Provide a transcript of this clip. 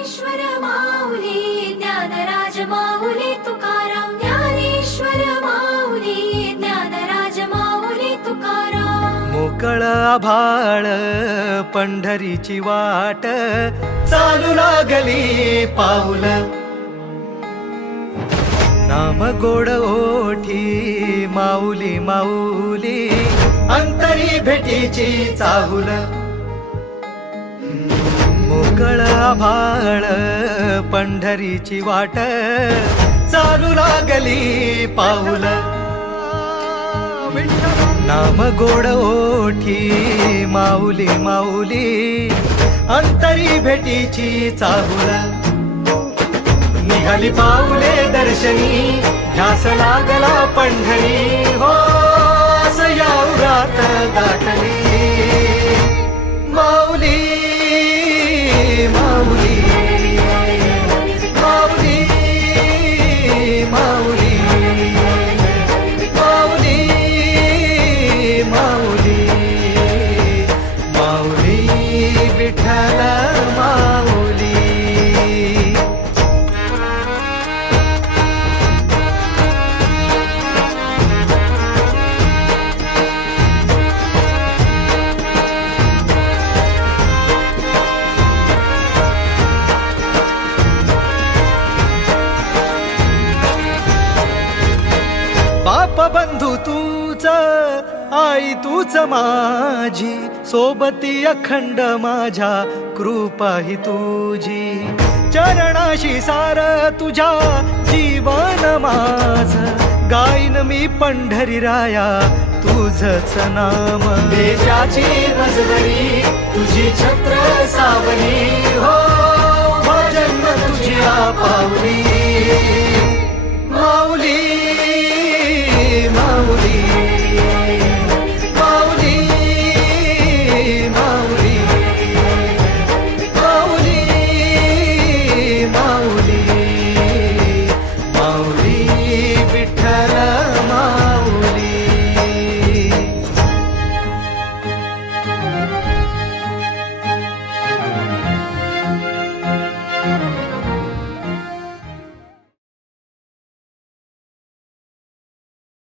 ज्ञानेश्वर माऊली ज्ञानराज माऊली तुकाराम ज्ञानेश्वर माऊली ज्ञानराज माऊली तुकाराम मोकळ आभाळ पंढरीची वाट चालू लागली पाऊल नाम गोड ओठी माऊली माऊली अंतरी भेटीची चाहुल मोकळ आभाळ पंढरीची वाट चालू लागली पाऊल नाम गोड ओठी माऊली माऊली अंतरी भेटीची चाहुल निघाली पाऊले दर्शनी ध्यास लागला पंढरी हो असया उरात दाटली माऊली माऊली माऊली माऊली माऊली माऊली माऊली विठ्ठल माऊली बाप बंधू तूच आई तूच माझी सोबती अखंड माझ्या कृपा ही तुझी चरणाशी सार तुझ्या जीवन माझ गाईन मी पंढरी राया तुझच नाम देशाची मजबरी तुझी छत्र सावली हो